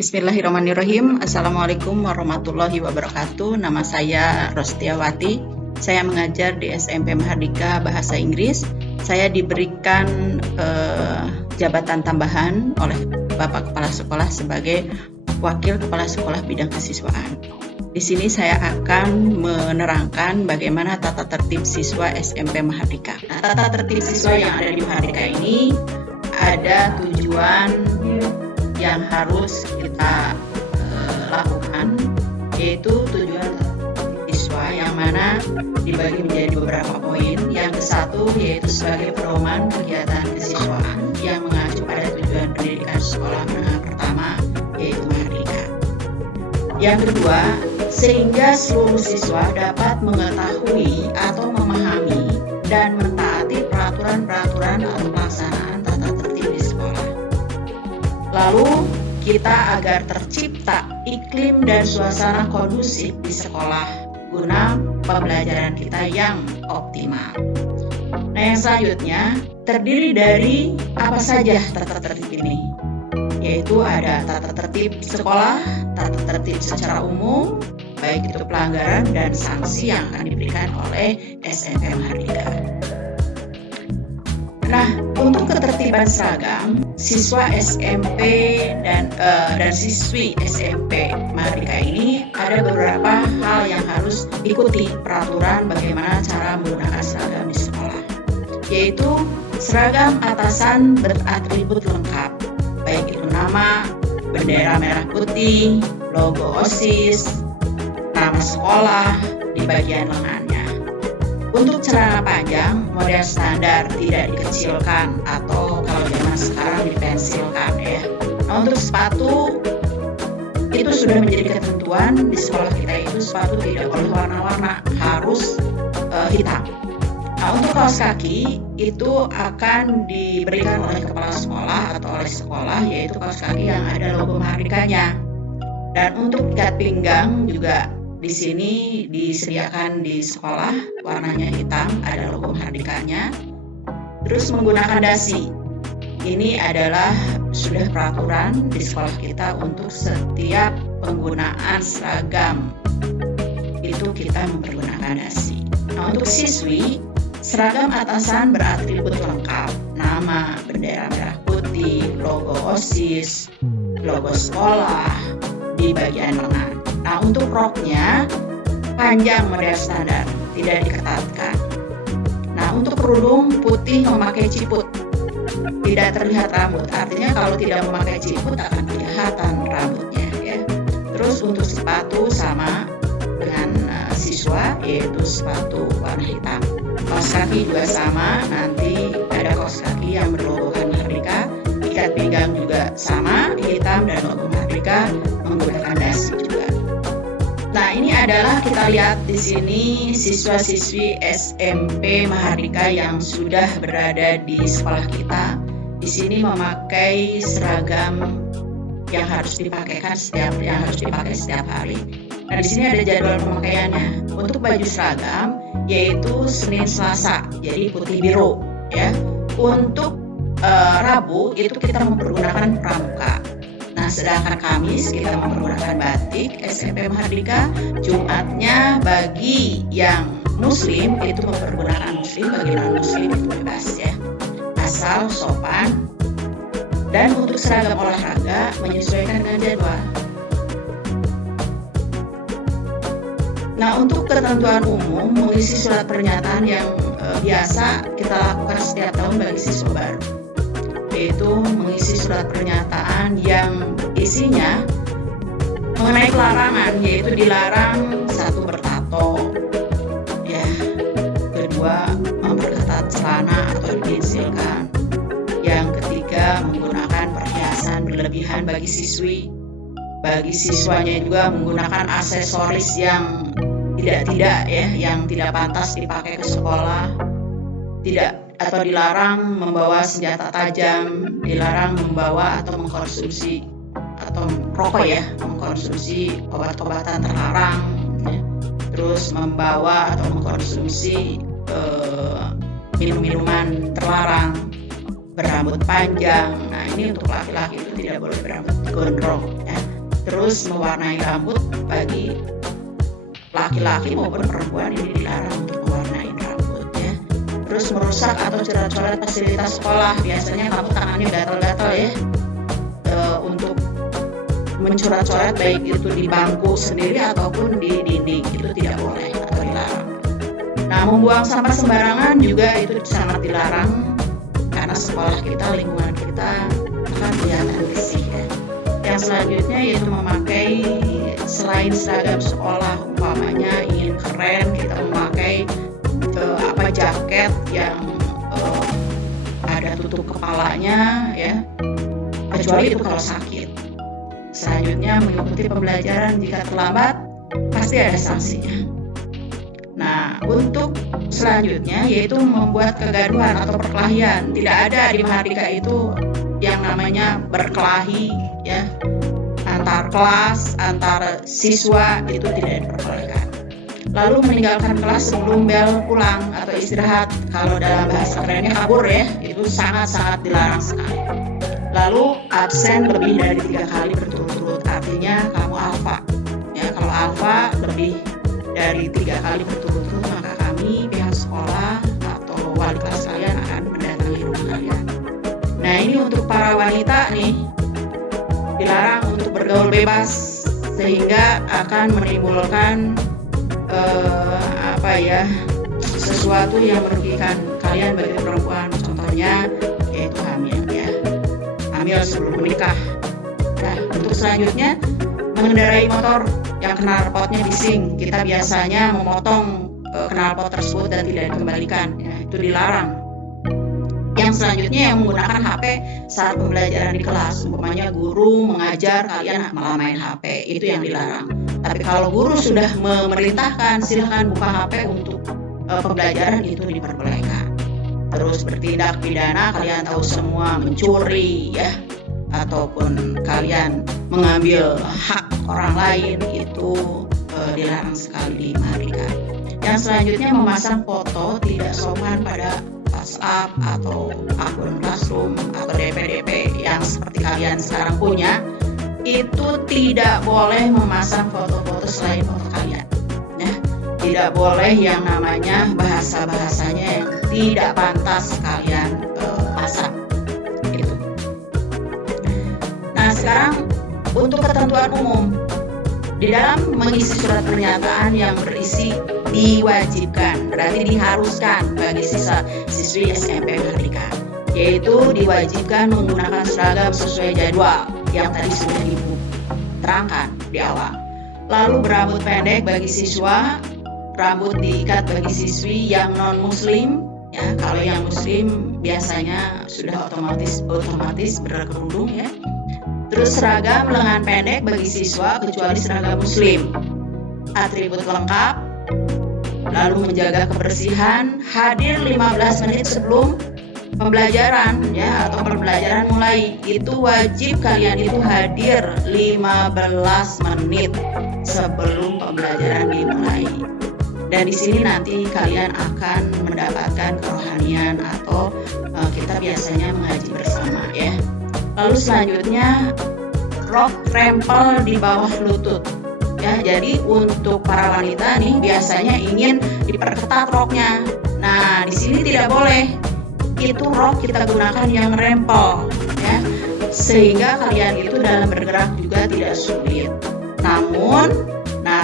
Bismillahirrahmanirrahim. Assalamualaikum warahmatullahi wabarakatuh. Nama saya Rostiawati. Saya mengajar di SMP Mahardika Bahasa Inggris. Saya diberikan jabatan tambahan oleh Bapak Kepala Sekolah sebagai Wakil Kepala Sekolah Bidang Kesiswaan. Di sini saya akan menerangkan bagaimana tata tertib siswa SMP Mahardika. Nah, tata tertib siswa yang ada di Mahardika ini ada tujuan yang harus kita lakukan, yaitu tujuan siswa yang mana dibagi menjadi beberapa poin. Yang ke-1 yaitu sebagai pedoman kegiatan kesiswaan yang mengacu pada tujuan pendidikan sekolah menengah pertama, yaitu Mahardika. Yang kedua, sehingga seluruh siswa dapat mengetahui atau memahami dan mentaati peraturan-peraturan atau pelaksanaan tata tertib di sekolah. Lalu kita agar tercipta iklim dan suasana kondusif di sekolah guna pembelajaran kita yang optimal. Nah, yang selanjutnya terdiri dari apa saja tata tertib ini? Yaitu ada tata tertib sekolah, tata tertib secara umum, baik itu pelanggaran dan sanksi yang akan diberikan oleh SMP Mahardika. Nah, untuk ketertiban seragam, siswa SMP dan siswi SMP Mahardika ini ada beberapa hal yang harus ikuti peraturan bagaimana cara menggunakan seragam di sekolah, yaitu seragam atasan beratribut lengkap, baik itu nama, bendera merah putih, logo OSIS, nama sekolah di bagian lengannya. Untuk celana panjang, model standar, tidak dikecilkan atau kalau zaman sekarang dipensilkan ya. Nah, untuk sepatu itu sudah menjadi ketentuan di sekolah kita, itu sepatu tidak boleh warna-warna, harus hitam. Nah, untuk kaos kaki itu akan diberikan oleh kepala sekolah atau oleh sekolah, yaitu kaos kaki yang ada logo Mahardikanya. Dan untuk ikat pinggang juga di sini disediakan di sekolah, warnanya hitam, ada logo Mahardikanya. Terus menggunakan dasi. Ini adalah sudah peraturan di sekolah kita untuk setiap penggunaan seragam itu kita mempergunakan dasi. Nah, untuk siswi, seragam atasan beratribut lengkap, nama, bendera merah putih, logo OSIS, logo sekolah di bagian lengan. Nah, untuk roknya panjang model standar, tidak diketatkan. Nah, untuk kerudung putih memakai ciput, tidak terlihat rambut. Artinya kalau tidak memakai ciput akan kelihatan rambutnya ya. Terus untuk sepatu sama dengan siswa, yaitu sepatu warna hitam. Kaos kaki juga sama, nanti ada kaos kaki yang berlogokan Mahardika. Ikat pinggang juga sama, hitam dan logo Mahardika, menggunakan dasi juga. Nah, ini adalah kita lihat di sini siswa-siswi SMP Mahardika yang sudah berada di sekolah kita. Di sini memakai seragam yang harus dipakai setiap hari. Nah, di sini ada jadwal pemakaiannya. Untuk baju seragam yaitu Senin Selasa, jadi putih biru ya. Untuk Rabu itu kita mempergunakan pramuka. Nah, sedangkan Kamis kita mempergunakan batik SMP Mahardika. Jumatnya bagi yang Muslim itu mempergunakan Muslim, bagi non Muslim itu bebas ya, asal sopan. Dan untuk seragam olahraga menyesuaikan dengan jadwal. Nah, untuk ketentuan umum mengisi surat pernyataan yang biasa kita lakukan setiap tahun bagi siswa baru, yaitu mengisi surat pernyataan yang isinya mengenai kelarangan, yaitu dilarang 1 bertato ya, kedua memperketat celana atau dipensilkan, yang ketiga menggunakan perhiasan berlebihan bagi siswi, bagi siswanya juga menggunakan aksesoris yang tidak ya, yang tidak pantas dipakai ke sekolah, tidak atau dilarang membawa senjata tajam, dilarang membawa atau mengkonsumsi atau rokok ya, mengkonsumsi obat-obatan terlarang ya. Terus membawa atau mengkonsumsi minum-minuman terlarang, berambut panjang. Nah, ini untuk laki-laki itu tidak boleh berambut gondrong ya. Terus mewarnai rambut bagi laki-laki maupun perempuan ini dilarang untuk mewarnai rambut ya. Terus merusak atau coret-coret fasilitas sekolah, biasanya kamu tangannya gatal-gatal ya, untuk mencoret-coret baik itu di bangku sendiri ataupun di dinding, itu tidak boleh atau dilarang. Nah, membuang sampah sembarangan juga itu sangat dilarang, karena sekolah kita, lingkungan kita akan kelihatan bersih ya. Yang selanjutnya yaitu memakai selain seragam sekolah, umpamanya ingin keren, kita memakai jaket yang ada tutup kepalanya ya, kecuali itu kalau sakit. Selanjutnya mengikuti pembelajaran, jika terlambat pasti ada sanksinya. Nah, untuk selanjutnya yaitu membuat kegaduhan atau perkelahian. Tidak ada di Mahardika itu yang namanya berkelahi ya, antar kelas, antar siswa, itu tidak diperbolehkan. Lalu meninggalkan kelas sebelum bel pulang atau istirahat, kalau dalam bahasa kerennya kabur ya, itu sangat-sangat dilarang sekali. Lalu absen lebih dari 3 kali berturut-turut, artinya kamu alfa ya. Kalau alfa lebih dari 3 kali berturut-turut, maka kami pihak sekolah atau wali kelas kalian akan mendatangi rumah kalian. Nah, ini untuk para wanita nih, dilarang untuk bergaul bebas, sehingga akan menimbulkan sesuatu yang merugikan kalian bagi perempuan. Contohnya yaitu hamil ya, hamil sebelum menikah. Nah, untuk selanjutnya mengendarai motor yang knalpotnya bising, kita biasanya memotong knalpot tersebut dan tidak dikembalikan ya, itu dilarang. Yang selanjutnya yang menggunakan HP saat pembelajaran di kelas, umpamanya guru mengajar, kalian malah main HP, itu yang dilarang. Tapi kalau guru sudah memerintahkan silakan buka HP untuk pembelajaran, itu diperbolehkan. Terus bertindak pidana, kalian tahu semua, mencuri ya, ataupun kalian mengambil hak orang lain, itu dilarang sekali di Mahardika. Yang selanjutnya memasang foto tidak sopan pada WhatsApp atau akun Classroom atau DP-DP yang seperti kalian sekarang punya, itu tidak boleh memasang foto-foto selain foto kalian ya. Tidak boleh yang namanya bahasa-bahasanya yang tidak pantas kalian pasang gitu. Nah, sekarang untuk ketentuan umum, di dalam mengisi surat pernyataan yang berisi diwajibkan, berarti diharuskan bagi siswi SMP Mahardika, yaitu diwajibkan menggunakan seragam sesuai jadwal yang tadi sudah diterangkan di awal. Lalu berambut pendek bagi siswa, rambut diikat bagi siswi yang non muslim ya. Kalau yang muslim biasanya sudah otomatis berkerudung ya. Terus seragam lengan pendek bagi siswa kecuali seragam muslim. Atribut lengkap, lalu menjaga kebersihan, hadir 15 menit sebelum pembelajaran ya, atau pembelajaran mulai, itu wajib kalian itu hadir 15 menit sebelum pembelajaran dimulai. Dan di sini nanti kalian akan mendapatkan kerohanian atau kita biasanya mengaji bersama ya. Lalu selanjutnya rok rempel di bawah lutut ya. Jadi untuk para wanita nih biasanya ingin diperketat roknya. Nah, di sini tidak boleh. Itu rok kita gunakan yang rempel ya, sehingga kalian itu dalam bergerak juga tidak sulit. Namun,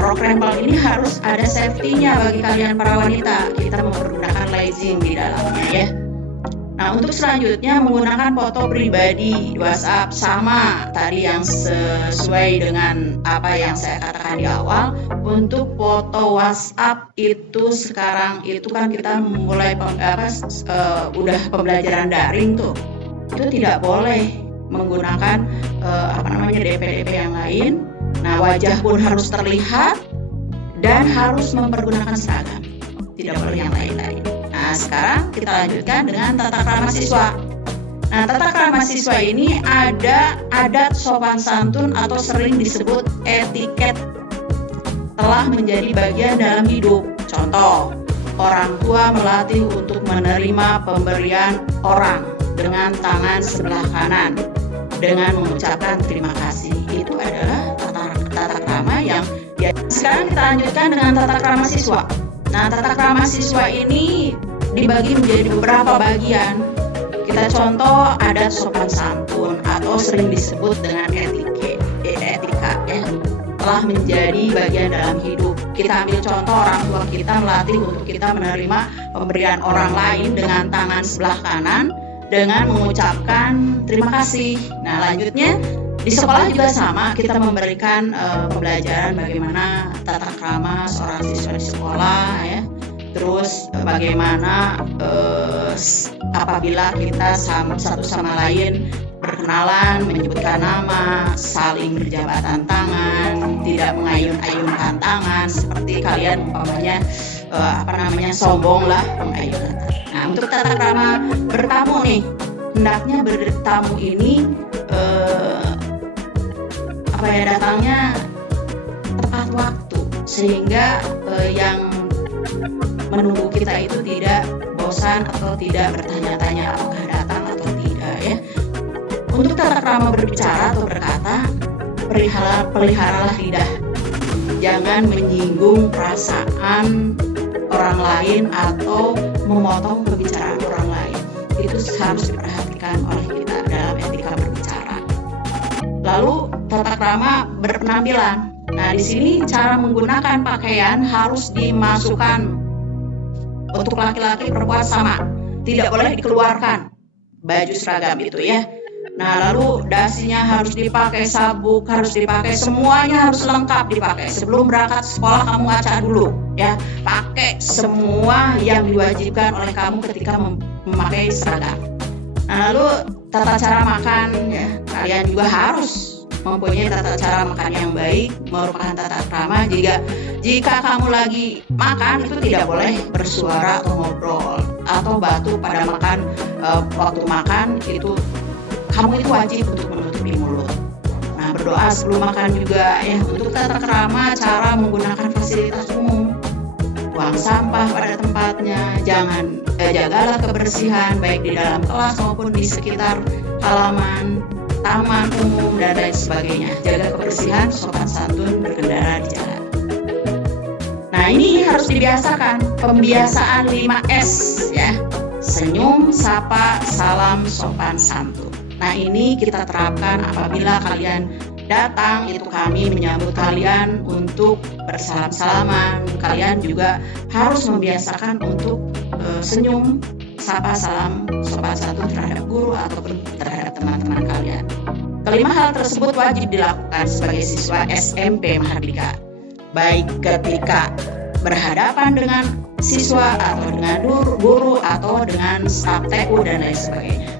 rok rempel ini harus ada safety-nya bagi kalian para wanita. Kita menggunakan legging di dalamnya ya. Nah, untuk selanjutnya menggunakan foto pribadi di WhatsApp, sama tadi yang sesuai dengan apa yang saya katakan di awal. Untuk foto WhatsApp itu sekarang itu kan kita mulai udah pembelajaran daring tuh, itu tidak boleh menggunakan DP-DP yang lain. Nah, wajah pun harus terlihat dan harus mempergunakan seragam, tidak boleh yang lain-lain. Nah, sekarang kita lanjutkan dengan tata krama siswa. Nah, tata krama siswa ini ada adat sopan santun atau sering disebut etiket, telah menjadi bagian dalam hidup. Contoh, orang tua melatih untuk menerima pemberian orang dengan tangan sebelah kanan dengan mengucapkan terima kasih. Itu adalah tata sekarang kita lanjutkan dengan tata krama siswa. Nah, tata krama siswa ini dibagi menjadi beberapa bagian. Kita contoh ada sopan santun atau sering disebut dengan etika ya. Telah menjadi bagian dalam hidup. Kita ambil contoh orang tua kita melatih untuk kita menerima pemberian orang lain dengan tangan sebelah kanan dengan mengucapkan terima kasih. Nah, lanjutnya di sekolah juga sama, kita memberikan pembelajaran bagaimana tata krama seorang siswa di sekolah ya. Terus bagaimana apabila kita satu sama lain berkenalan, menyebutkan nama, saling berjabatan tangan, tidak mengayun-ayunkan tangan seperti kalian umpamanya sombong lah mengayunkan tangan. Nah, untuk tata krama bertamu nih, hendaknya bertamu ini datangnya tepat waktu sehingga yang menunggu kita itu tidak bosan atau tidak bertanya-tanya apakah datang atau tidak ya. Untuk tata krama berbicara atau berkata, peliharalah lidah. Jangan menyinggung perasaan orang lain atau memotong pembicaraan orang lain. Itu harus diperhatikan oleh kita dalam etika berbicara. Lalu tata krama berpenampilan. Nah, di sini cara menggunakan pakaian harus dimasukkan untuk laki-laki perempuan sama. Tidak boleh dikeluarkan baju seragam itu ya. Nah, lalu dasinya harus dipakai, sabuk harus dipakai, semuanya harus lengkap dipakai. Sebelum berangkat sekolah kamu ngaca dulu ya. Pakai semua yang diwajibkan oleh kamu ketika memakai seragam. Nah, lalu tata cara makan ya, kalian juga harus mempunyai tata cara makan yang baik, merupakan tata krama. Jika kamu lagi makan itu tidak boleh bersuara atau ngobrol atau batu pada makan. Waktu makan itu kamu itu wajib untuk menutupi mulut. Nah, berdoa sebelum makan juga ya. Untuk tata krama, cara menggunakan fasilitas umum, buang sampah pada tempatnya, jagalah kebersihan baik di dalam kelas maupun di sekitar halaman, taman umum dan lain sebagainya. Jaga kebersihan, sopan santun berkendara di jalan. Nah, ini harus dibiasakan, pembiasaan 5S ya. Senyum, sapa, salam, sopan santun. Nah, ini kita terapkan apabila kalian datang, itu kami menyambut kalian untuk bersalam-salaman. Kalian juga harus membiasakan untuk senyum, sapa, salam, sopan santun terhadap guru ataupun terhadap teman-teman kalian. Kelima hal tersebut wajib dilakukan sebagai siswa SMP Mahardika, baik ketika berhadapan dengan siswa atau dengan guru atau dengan staf TU dan lain sebagainya.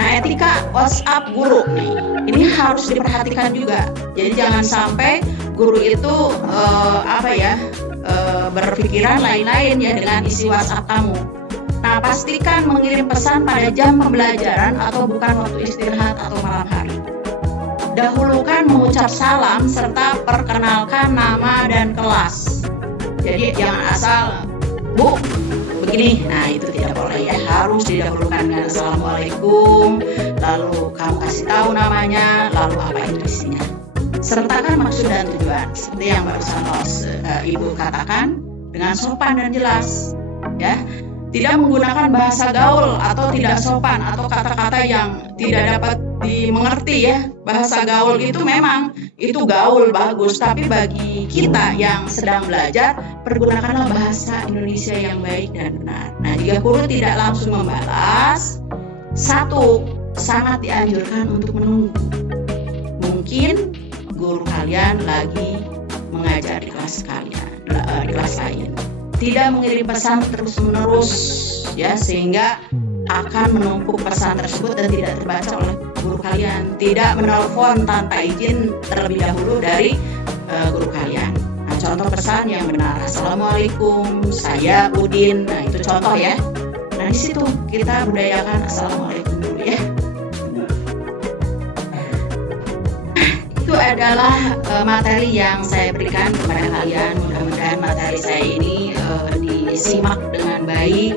Nah, etika WhatsApp guru nih, ini harus diperhatikan juga. Jadi jangan sampai guru itu berpikiran lain-lain ya dengan isi WhatsApp kamu. Nah, pastikan mengirim pesan pada jam pembelajaran atau bukan waktu istirahat atau malam hari. Dahulukan mengucap salam serta perkenalkan nama dan kelas. Jadi jangan asal Bu begini, nah itu tidak boleh ya, harus didahulukan dengan Assalamualaikum, lalu kamu kasih tahu namanya, lalu apa itu isinya. Sertakan maksud dan tujuan seperti yang barusan Ibu katakan dengan sopan dan jelas ya. Tidak menggunakan bahasa gaul atau tidak sopan atau kata-kata yang tidak dapat dimengerti ya. Bahasa gaul itu memang itu gaul bagus, tapi bagi kita yang sedang belajar, pergunakanlah bahasa Indonesia yang baik dan benar. Nah, jika guru tidak langsung membalas, sangat dianjurkan untuk menunggu. Mungkin guru kalian lagi mengajar di kelas di kelas lain. Tidak mengirim pesan terus-menerus ya, sehingga akan menumpuk pesan tersebut dan tidak terbaca oleh guru kalian. Tidak menelpon tanpa izin terlebih dahulu dari guru kalian. Nah, contoh pesan yang benar, Assalamualaikum, saya Udin. Nah, itu contoh ya. Nah, di situ kita budayakan Assalamualaikum dulu ya. Itu adalah materi yang saya berikan kepada kalian. Mudah-mudahan materi saya ini disimak dengan baik,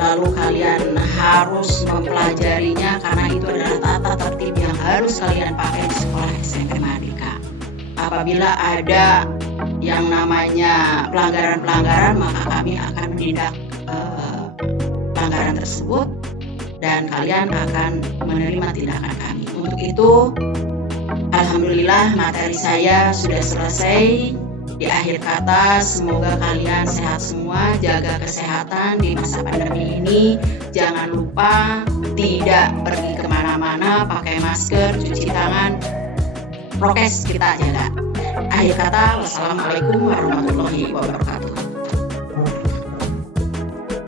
lalu kalian harus mempelajarinya karena itu adalah tata tertib yang harus kalian pakai di sekolah SMP Mahardika. apabila ada yang namanya pelanggaran-pelanggaran, maka kami akan menindak pelanggaran tersebut dan kalian akan menerima tindakan kami. Untuk itu, alhamdulillah materi saya sudah selesai. Di akhir kata, semoga kalian sehat semua, jaga kesehatan di masa pandemi ini. Jangan lupa tidak pergi kemana-mana, pakai masker, cuci tangan, prokes kita jaga. Akhir kata, wassalamualaikum warahmatullahi wabarakatuh.